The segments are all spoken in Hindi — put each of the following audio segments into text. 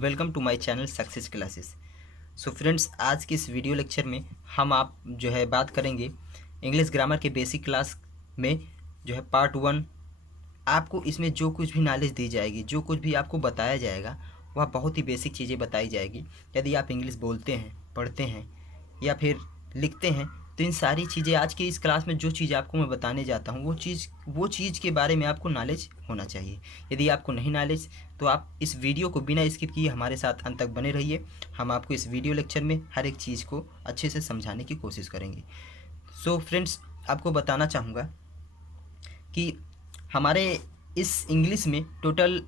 Welcome to my channel success classes. So friends, आज के इस वीडियो लेक्चर में हम आप जो है बात करेंगे इंग्लिश ग्रामर के बेसिक क्लास में जो है पार्ट 1। आपको इसमें जो कुछ भी नॉलेज दी जाएगी, जो कुछ भी आपको बताया जाएगा, वह बहुत ही बेसिक चीज़ें बताई जाएगी। यदि आप इंग्लिश बोलते हैं, पढ़ते हैं या फिर लिखते हैं, तो इन सारी चीज़ें आज की इस क्लास में जो चीज़ आपको मैं बताने जाता हूँ वो चीज़ के बारे में आपको नॉलेज होना चाहिए। यदि आपको नहीं नॉलेज, तो आप इस वीडियो को बिना स्किप किए हमारे साथ अंत तक बने रहिए। हम आपको इस वीडियो लेक्चर में हर एक चीज़ को अच्छे से समझाने की कोशिश करेंगे। सो फ्रेंड्स, आपको बताना चाहूँगा कि हमारे इस इंग्लिश में टोटल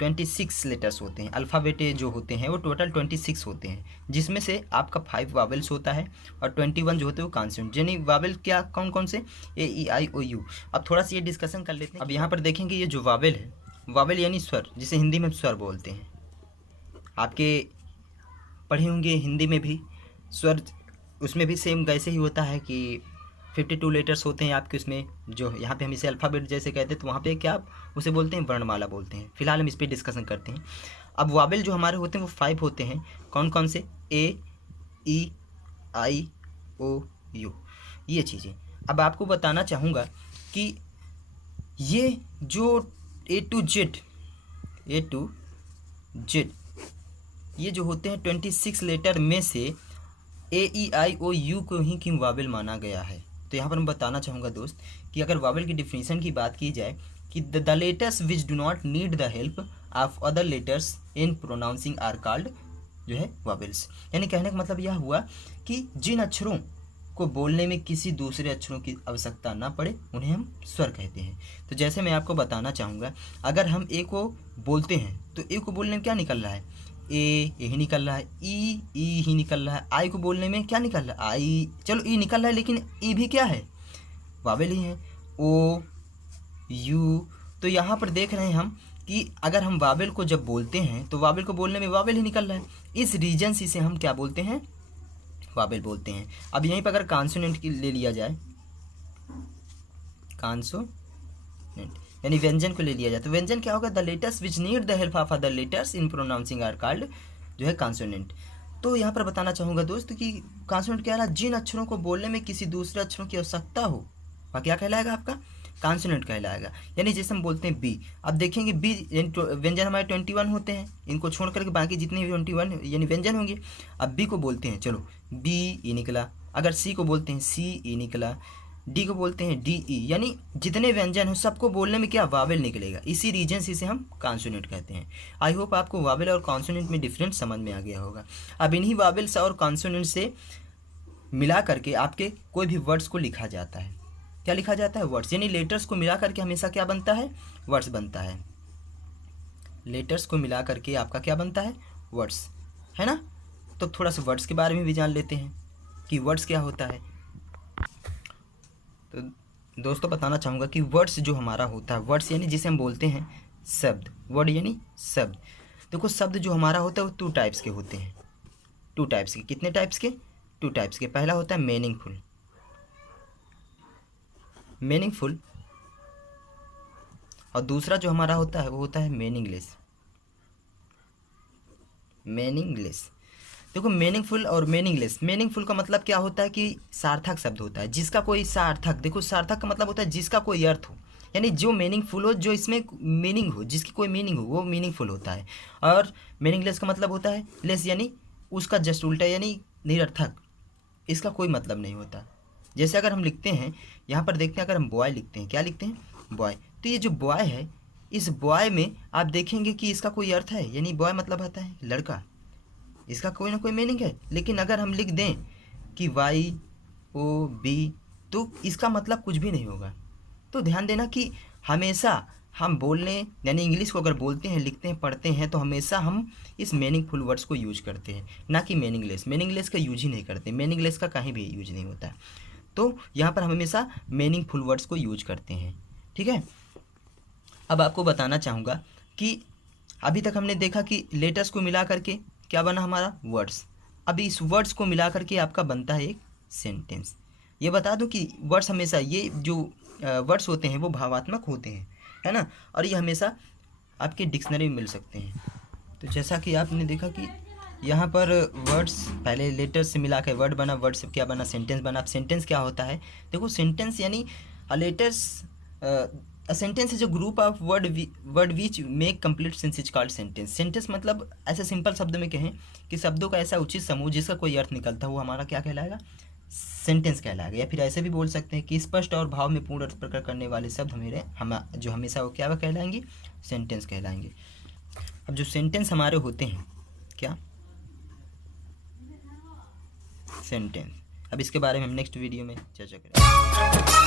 26 लेटर्स होते हैं। अल्फ़ाबेट जो होते हैं वो टोटल 26 होते हैं, जिसमें से आपका 5 वावेल्स होता है और 21 जो होते हैं वो कॉन्सोनेंट। यानी वावेल क्या कौन कौन से? ए ई आई ओ यू। अब थोड़ा सा ये डिस्कशन कर लेते हैं। अब यहाँ पर देखेंगे ये जो वावेल है, वावेल यानी स्वर, जिसे हिंदी में स्वर बोलते हैं। आपके पढ़े होंगे हिंदी में भी स्वर, उसमें भी सेम वैसे ही होता है कि 52 लेटर्स होते हैं आपके उसमें। जो यहाँ पे हम इसे अल्फ़ाबेट जैसे कहते हैं, तो वहाँ पे क्या आप उसे बोलते हैं? वर्णमाला बोलते हैं। फिलहाल हम इस पर डिस्कशन करते हैं। अब वावेल जो हमारे होते हैं वो 5 होते हैं। कौन कौन से? ए ई आई ओ यू, ये चीज़ें। अब आपको बताना चाहूँगा कि ये जो ए टू जेड ये जो होते हैं 26 लेटर में से ए ई आई ओ यू को ही क्यों वावेल माना गया है? तो यहाँ पर मैं बताना चाहूँगा दोस्त कि अगर वावेल की डिफिनीशन की बात की जाए कि the letters which do not need the help of other letters in pronouncing are called जो है वावेल्स। यानी कहने का मतलब यह हुआ कि जिन अक्षरों को बोलने में किसी दूसरे अक्षरों की आवश्यकता ना पड़े, उन्हें हम स्वर कहते हैं। तो जैसे मैं आपको बताना चाहूँगा, अगर हम ए को बोलते हैं तो ए को बोलने में क्या निकल रहा है? ए ही निकल रहा है। ई ही निकल रहा है। आई को बोलने में क्या निकल रहा है? आई, चलो ई निकल रहा है, लेकिन ई भी क्या है? वावेल ही है। ओ यू, तो यहाँ पर देख रहे हैं हम कि अगर हम वावेल को जब बोलते हैं तो वावेल को बोलने में वावेल ही निकल रहा है। इस रीजन से हम क्या बोलते हैं? वावेल बोलते हैं। अब यहीं पर अगर कॉन्सोनेंट की ले लिया जाए, कॉन्सोनेंट यानी व्यंजन को ले लिया जाए, तो व्यंजन क्या होगा? The letters which need the help of other letters in pronouncing are called जो है कॉन्सोनेंट। तो यहाँ पर बताना चाहूँगा दोस्त कि कॉन्सोनेंट क्या रहा? जिन अक्षरों को बोलने में किसी दूसरे अक्षरों की आवश्यकता हो, वह क्या कहलाएगा? आपका कॉन्सोनेंट कहलाएगा। यानी जैसे हम बोलते हैं बी, अब देखेंगे बी व्यंजन हमारे 21 होते हैं, इनको छोड़ करके बाकी जितने भी 21 यानी व्यंजन होंगे। अब बी को बोलते हैं, चलो बी ई निकला। अगर सी को बोलते हैं सी ई निकला। डी को बोलते हैं डी ई, यानी जितने व्यंजन हो सबको बोलने में क्या? वावेल निकलेगा। इसी रीजन से इसे हम कॉन्सोनेंट कहते हैं। आई होप आपको वावेल और कॉन्सोनेंट में डिफरेंस समझ में आ गया होगा। अब इन्हीं वावेल्स और कॉन्सोनेंट से मिला करके आपके कोई भी वर्ड्स को लिखा जाता है। क्या लिखा जाता है? वर्ड्स। यानी लेटर्स को मिला करके हमेशा क्या बनता है? वर्ड्स बनता है। लेटर्स को मिला करके आपका क्या बनता है? वर्ड्स, है ना? तो थोड़ा सा वर्ड्स के बारे में भी जान लेते हैं कि वर्ड्स क्या होता है। तो दोस्तों बताना चाहूँगा कि वर्ड्स जो हमारा होता है, वर्ड्स यानी जिसे हम बोलते हैं शब्द। वर्ड यानी शब्द। देखो, शब्द जो हमारा होता है वो 2 टाइप्स के होते हैं। 2 टाइप्स के। कितने टाइप्स के? 2 टाइप्स के। पहला होता है मीनिंगफुल, और दूसरा जो हमारा होता है वो होता है मीनिंगलेस। देखो, मीनिंगफुल और मीनिंगलेस। मीनिंगफुल का मतलब क्या होता है कि सार्थक शब्द होता है, जिसका कोई सार्थक, देखो सार्थक का मतलब होता है जिसका कोई अर्थ हो, यानी जो मीनिंगफुल हो, जो इसमें मीनिंग हो, जिसकी कोई मीनिंग हो, वो मीनिंगफुल होता है। और मीनिंगलेस का मतलब होता है लेस, यानी उसका जस्ट उल्टा, यानी निरर्थक, इसका कोई मतलब नहीं होता। जैसे अगर हम लिखते हैं, यहाँ पर देखते हैं, अगर हम बॉय लिखते हैं, क्या लिखते हैं? बॉय। तो ये जो बॉय है, इस बॉय में आप देखेंगे कि इसका कोई अर्थ है, यानी बॉय मतलब आता है लड़का, इसका कोई ना कोई मीनिंग है। लेकिन अगर हम लिख दें कि वाई ओ बी, तो इसका मतलब कुछ भी नहीं होगा। तो ध्यान देना कि हमेशा हम बोलने यानी इंग्लिश को अगर बोलते हैं, लिखते हैं, पढ़ते हैं, तो हमेशा हम इस मीनिंगफुल वर्ड्स को यूज करते हैं, ना कि मीनिंगलेस का यूज ही नहीं करते। मीनिंगलेस का कहीं भी यूज नहीं होता। तो यहाँ पर हम हमेशा मीनिंगफुल वर्ड्स को यूज करते हैं। ठीक है। अब आपको बताना चाहूँगा कि अभी तक हमने देखा कि लेटर्स को मिला करके क्या बना हमारा? वर्ड्स। अभी इस वर्ड्स को मिला करके आपका बनता है एक सेंटेंस। ये बता दूं कि वर्ड्स हमेशा, ये जो वर्ड्स होते हैं वो भावात्मक होते हैं, है ना? और ये हमेशा आपके डिक्शनरी में मिल सकते हैं। तो जैसा कि आपने देखा कि यहाँ पर वर्ड्स पहले लेटर्स से मिला के वर्ड बना, वर्ड से क्या बना, सेंटेंस बना। अब सेंटेंस क्या होता है, देखो सेंटेंस यानी letters sentence is a group of word which make complete sense is called sentence. Sentence मतलब ऐसे सिंपल शब्द में कहें कि शब्दों का ऐसा उचित समूह जिसका कोई अर्थ निकलता है, वो हमारा क्या कहलाएगा, सेंटेंस कहलाएगा। या फिर ऐसे भी बोल सकते हैं कि स्पष्ट और भाव में पूर्ण अर्थ प्रकट करने वाले शब्द जो हमेशा वो क्या कहलाएंगे, सेंटेंस कहलाएंगे। अब जो सेंटेंस हमारे होते हैं, क्या सेंटेंस, अब इसके बारे में हम नेक्स्ट वीडियो में चर्चा करेंगे।